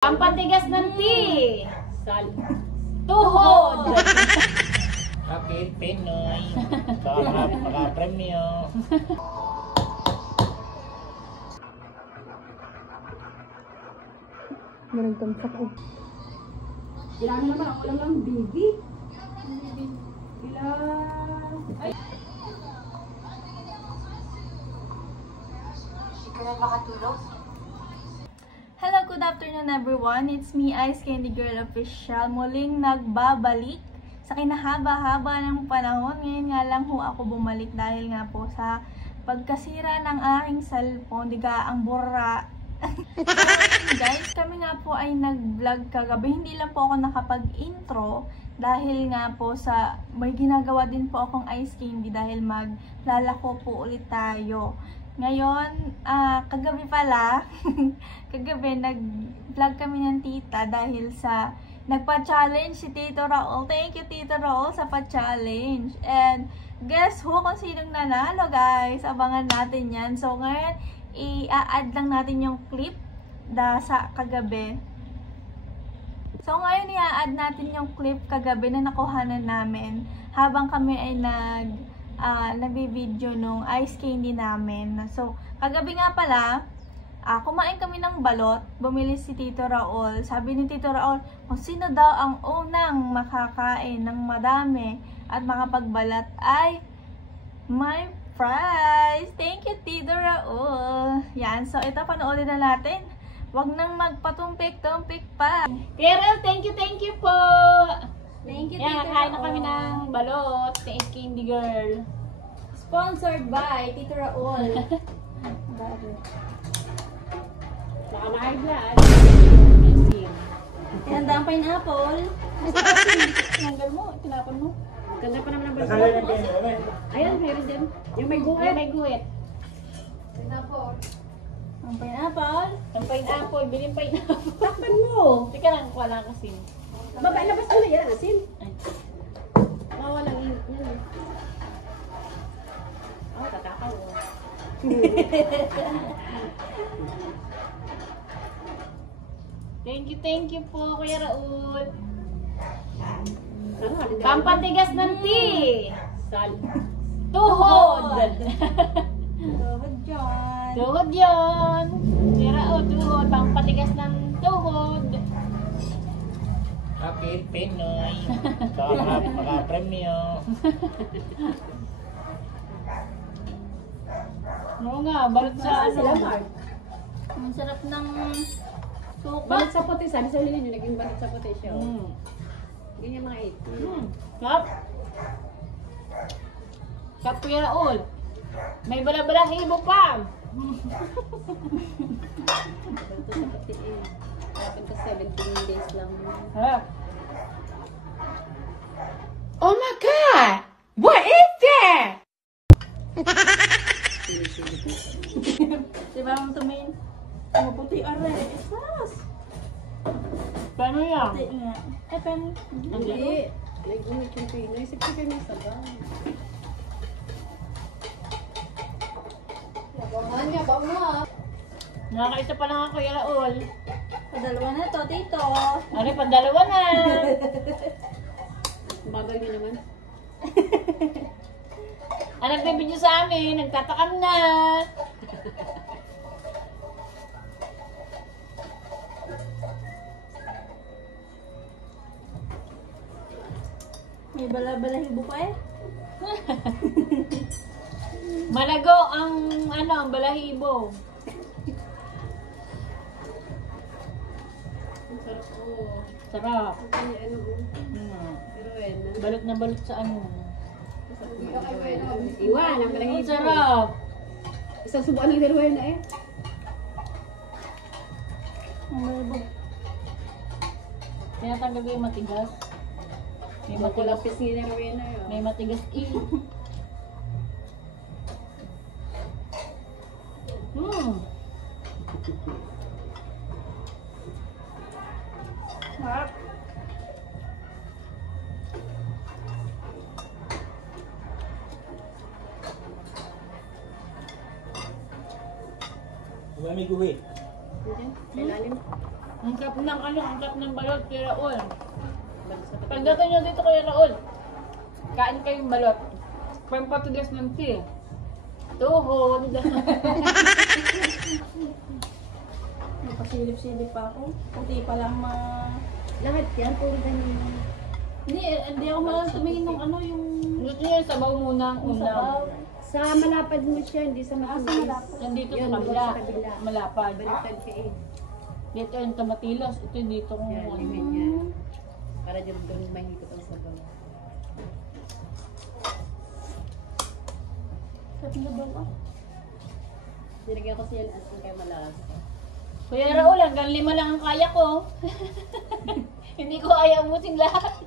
Pampatigas ng tea. Tuhod. Kapit Pinoy. Makapremyo. Meron kang sako. Ilan naman ako lang baby. Ilan? Ay. Ikaw na makatulog? Hello, good afternoon everyone. It's me, Ice Candy Girl Official. Muling nagbabalik sa kinahaba-haba ng panahon. Ngayon nga lang ho ako bumalik dahil nga po sa pagkasira ng aking cellphone. Diga ang bura. Guys, kami nga po ay nag-vlog kagabi. Hindi lang po ako nakapag-intro dahil nga po sa may ginagawa din po akong ice candy dahil maglalako po ulit tayo. Ngayon, kagabi pala, kagabi nag-vlog kami ng tita dahil sa nagpa-challenge si Tito Raul. Thank you, Tito Raul, sa pa-challenge. And guess who kung sinong nanalo, guys? Abangan natin yan. So, ngayon, i-add lang natin yung clip sa kagabi. So, ngayon, i-add natin yung clip kagabi na nakuhanan namin habang kami ay nagbi-video nung ice candy namin. So, kagabi nga pala, kumain kami ng balot. Bumili si Tito Raul. Sabi ni Tito Raul, kung sino daw ang unang makakain ng madami at makapagbalat ay may prize. Thank you, Tito Raul. Yan. So, ito, panoorin na natin. Huwag nang magpatumpik-tumpik pa. Carol, thank you po. Thank you, Yan, Tito kain na Raul. kami ng balot. Thank you, Candy Girl. Sponsored by Tito Raul. Baka ma-high blood. Tinanda ang pineapple. Tinanggal mo, tinapon mo. Ganda pa naman ang Kasali na Pinoy. Ayan, meron dyan. Yung may Ay, guhit. may guhit. Ang pineapple. Ang pineapple, bilhin pineapple. Takpan mo. Teka lang, wala kasi. Babae, labas mo na yan. Asin. Ay. Walang init yan. Oh, tatakaw. Thank you po, Kuya Raul. Pampatigas ng tea. Tuhod. Tuhod dyan. Tuhod yun. Kuya Raul, tuhod. Pampatigas ng tuhod. Kapit Pinoy. Makapremyo. Oo nga, balot sa Sila, Mark. Ang sarap ng suka. Balot sa puti. Sabi sa huli nyo, naging balot sa puti siya. Ganyan mga 8. Kap. Kap, Kuya Raul. May bala-balahibo pa. Balot sa puti eh. Dapat ka 17 days lang. Harap. Oh my God! What is that? Diba ang tumayin? Maputi are. Esas. Paano yan? Puti nga. Pen. Hindi. Nag-umit yung Pinoy. Isip ko kayo may sabaw. Yabaman niya, bama. Nakakaisa pa lang ako, Kuya Raul. Padalawa na to, Tito. Ano, pandalawa na. Bagal niya naman. Ang nagbibidyo sa amin, nagtatakam na. May bala-balahibo pa eh. Malago ang ang balahibo. Ang sarap ko. Sarap. Ay, ano ko. Pero Balot na balot sa ano. Iwan, ang malaki. Ang sarap. Isang subuan ng heroin na eh. Ang balahibo. Tinatanggal ko yung matigas. May matigas. Makulapis ni heroin na yun. May matigas Sarap. May guhit. Diyan, sa ilalim. Ang kap ng ano, ang kap ng balot, Kuya Raul. Balit sa patis. Pagdating nyo dito, Kuya Raul, kain kayong balot. Pampatugas ng tea. Tuhod. Napasilip-silip pa ako. Puti pa lang Lahat yan, puro ganyan. Hindi ako malang tumingin ng ano yung... Gusto nyo yung sabaw muna ang Yung una. sabaw. Sa malapad mo siya, hindi sa matulis. Nandito Yun, sa kabila. sa kabila. Malapad. Baliktad ka eh. Dito yung tomatilos. Ito dito kung Yan, ano. yung ganyan. Para dyan doon mahigit ang sabaw. Sarap na ba ba? Nilagyan ko siya ng asin kaya malakas. Kuya Raul, hanggang 5 lang ang kaya ko. Hindi ko kaya ubusin lahat.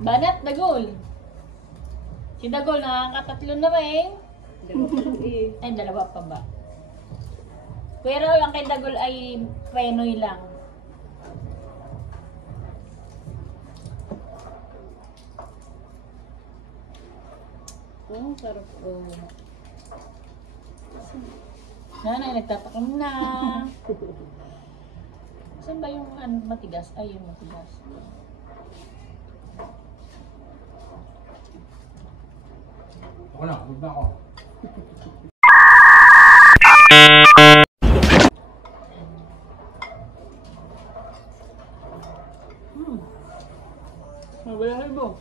Banat, Dagol. Si Dagol, nakakatatlo na rin. Ay, 2 pa ba? Kuya Raul, ang kay Dagol ay Penoy lang. Sarap. Oh. Nanay, nagtatakam na. Saan ba yung ano, matigas? Ay, yung matigas. Ako na, huwag na ako. Mabalahay mo.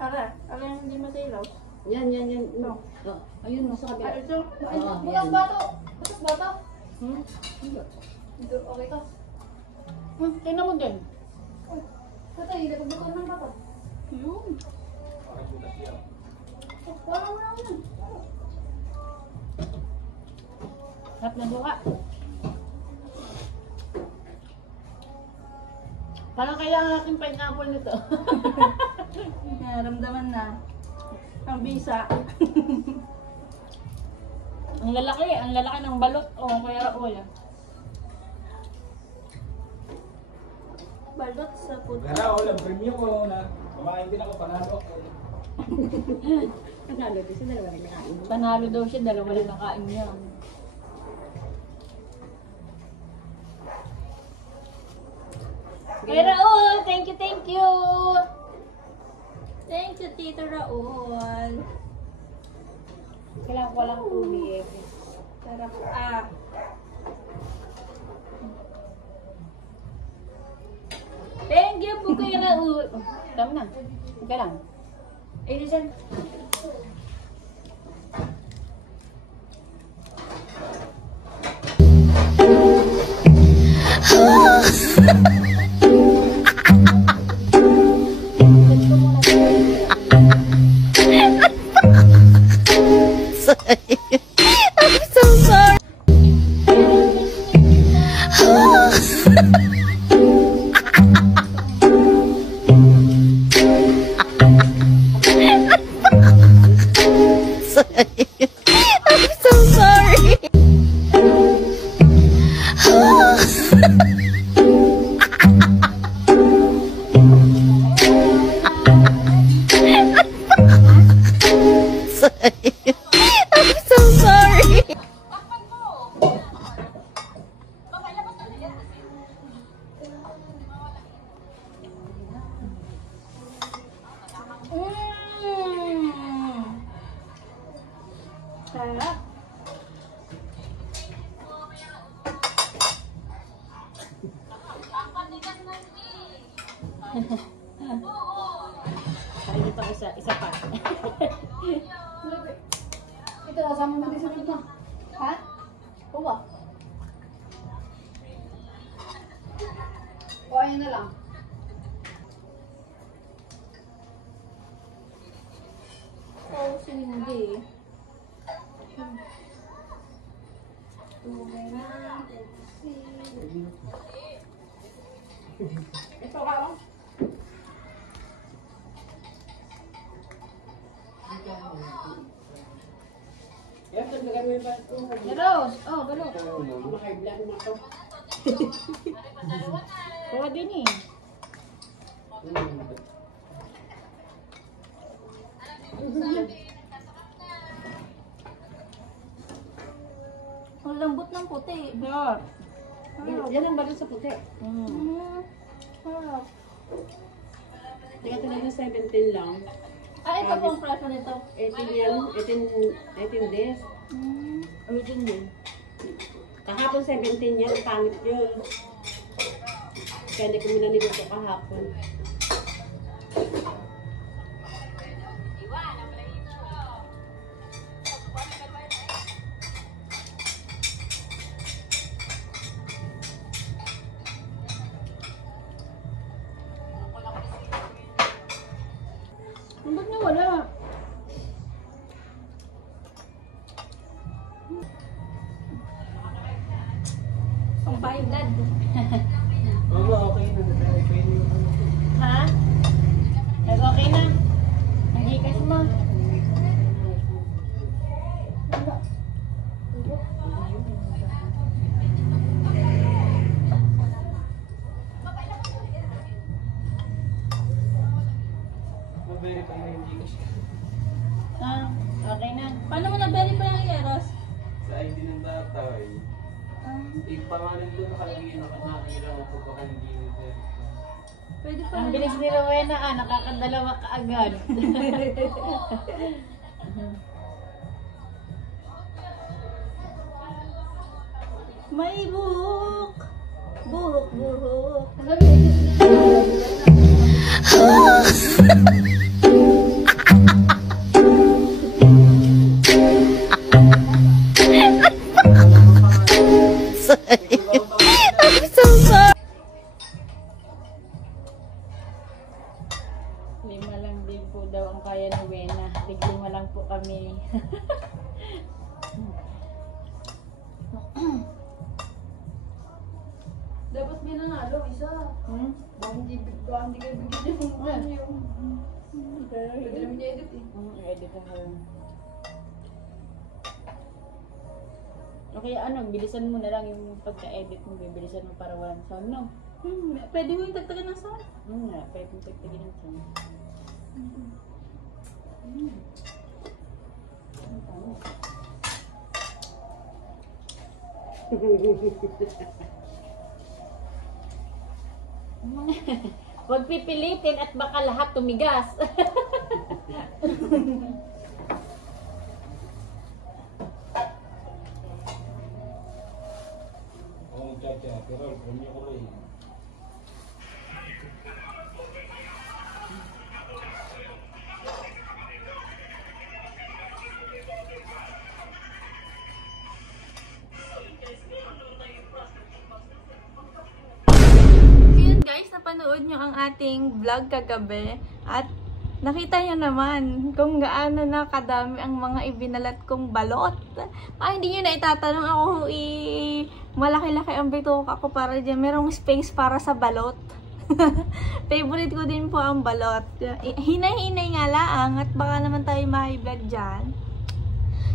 Ara yung hindi masilaw. Yan. Oh, ayun, sa kabila. Ito. Oo, Bukas yan. ba ito? Bukas ba ito? Okay ka. Tingnan mo din. Ito, hindi ko bukas ng bata. Yun. Wala mo lang yan. Sarap na buka. Parang kailangan natin pineapple nito. Naramdaman na. Ang bisa. Ang lalaki ng balot. Oh, Kuya Raul. Balot sa puto. Gana, wala, premium ko na. Kumakain din ako, panalo ako. Panalo, kasi dalawa rin nakain. Panalo daw siya, 2 lang nakain niya. Kuya Raul, thank you, thank you. Thank you, Tito Raul. Kailangan ko lang tubig. Sarap. Thank you po, Kuya Raul. Oh, tama na. Okay lang. Eh, listen. I'm so sorry. I'm so sorry. I'm so sorry. Sarap. Ay, ito isa pa. Ito, kasama mo din sa puto. Ha? Uwa. O, ayun na lang. Oh, hindi. Ito ka lang. Yan, nagagawin Rose, oh, balot. Makaibla mo ito. Kuha din eh. Ang lambot ng puti. Sarap. Yan ang balot sa puti. Sarap. Teka, ito na 17 lang. Ah, ito po ang presyo nito. 18 yan. 18 days. Original din. Kahapon 17 yan. Pangit yun. Kaya hindi ko muna niluto kahapon. Ba't na wala? Pang high blood. Oo, okay na. Pwede na. Ha? Ay, okay na. Ang hikas mo. Mag-verify na yung Gcash. Ah, okay na. Paano mo na-verify ang Eros? Sa ID ng tatay. Yung pangalan doon nakalagay na nakakailang ako baka hindi na-verify. Pwede pa Ang na. bilis ni Rowena nakakadalawa ka agad. May buhok. Buhok, buhok. Lima lang din po daw ang kaya ni Wena. Tiglima lang po kami. Dapat may nanalo, isa. Hmm? Hindi kayo bigyan yung ano yung... Pwede namin i-edit eh. Edit ko. Okay, ano, bilisan mo na lang yung pagka-edit mo. Bibilisan mo para walang sound, no? Pwede mo yung tagtagan ng sound. Nga, pwede mo tagtagin ng sound. Huwag pipilitin at baka lahat tumigas. Oo, chacha. Pero, premium ko rin. Yun guys, napanood nyo ang ating vlog kagabi at nakita nyo naman kung gaano na kadami ang mga ibinalat kong balot. Hindi nyo na itatanong ako malaki-laki ang bituka ko para dyan. Merong space para sa balot. Favorite ko din po ang balot. Hinay-hinay nga lang at baka naman tayo ma-vlog dyan.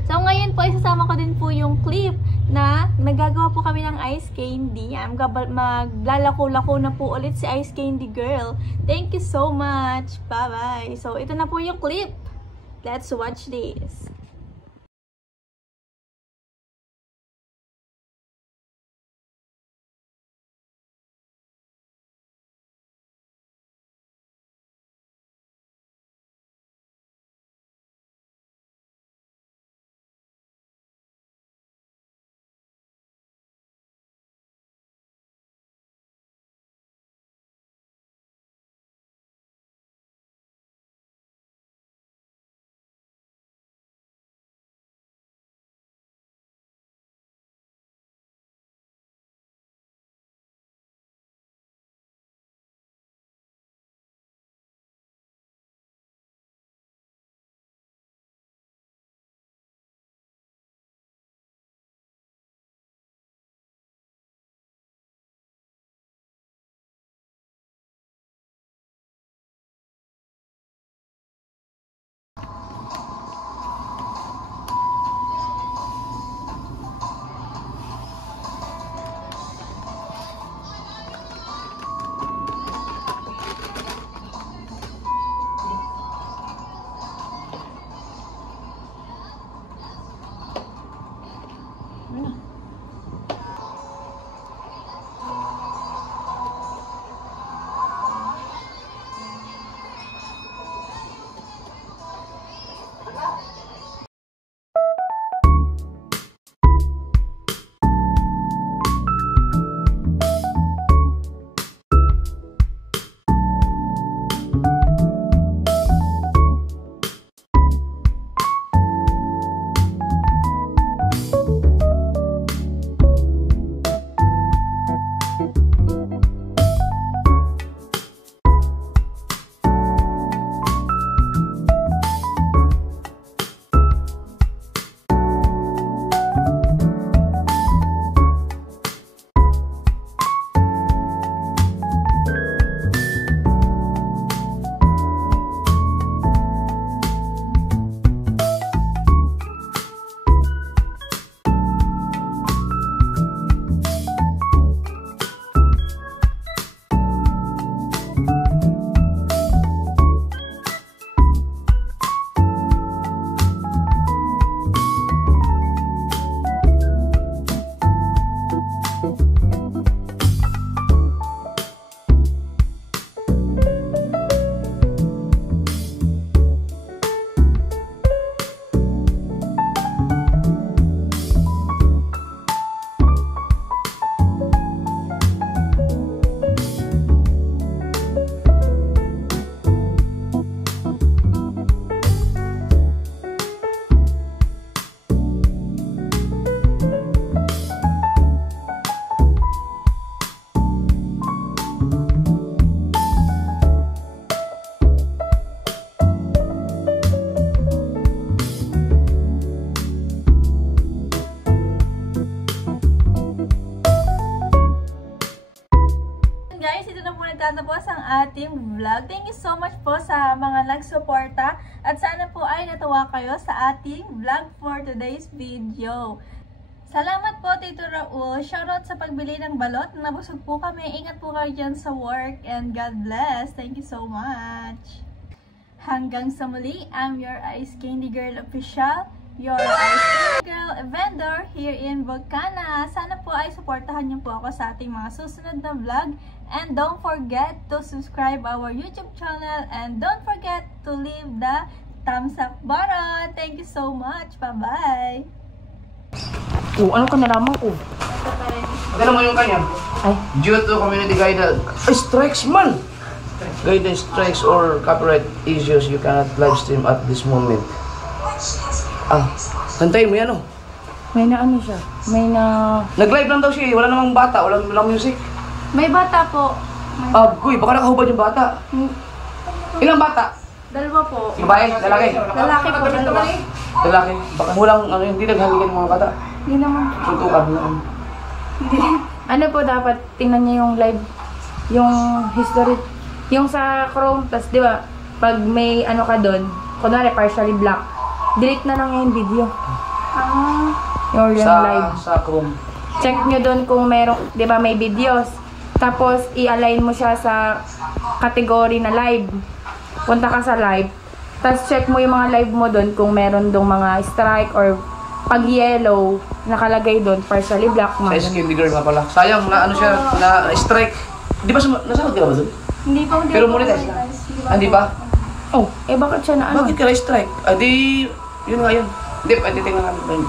So, ngayon po, isasama ko din po yung clip na nagagawa po kami ng ice candy. Maglalako-lako na po ulit si Ice Candy Girl. Thank you so much. Bye-bye. So, ito na po yung clip. Let's watch this. guys, ito na po nagtatapos ang ating vlog. Thank you so much po sa mga nagsuporta at sana po ay natuwa kayo sa ating vlog for today's video. Salamat po Tito Raul. Shoutout sa pagbili ng balot. Nabusog po kami. Ingat po kayo dyan sa work and God bless. Thank you so much. Hanggang sa muli, I'm your Ice Candy Girl Official, your Ice Candy Girl vendor here in Volcana. Sana po ay supportahan niyo po ako sa ating mga susunod na vlog. And don't forget to subscribe our YouTube channel. And don't forget to leave the thumbs up button. Thank you so much. Bye-bye. Oh, ano ka nalaman ko? Ano mo yung kanya? Ay. Due to community guidance strikes man! Guidance strikes or copyright issues, you cannot live stream at this moment. Hantayin mo yan oh. May na ano siya? May na... Nag-live lang daw siya eh. Wala namang bata, walang music. May bata po. Guy, baka nakahubad yung bata. Ilang bata? Dalawa po. Babae? Lalaki? Lalaki po, dalawa. Lalaki? Baka walang, hindi naghalikan yung mga bata. Hindi naman. Suntukan. Ano po dapat, tingnan niyo yung live, yung history, yung sa Chrome, tas di ba, pag may ano ka doon, kunwari partially black, delete na lang yung video. Yung live. Sa Chrome. Check nyo doon kung merong, di ba may videos. Tapos, i-align mo siya sa category na live. Punta ka sa live. Tapos, check mo yung mga live mo doon kung meron dong mga strike or pag yellow, nakalagay doon, partially black. Sa Skin Girl nga pala. Sayang na ano siya, na strike. Di ba nasahod ka ba doon? Hindi pa. Pero monetize na. Hindi pa? Oh, bakit siya na ano? Bakit ka na strike? Di, yun nga yun. Hindi, titingnan namin.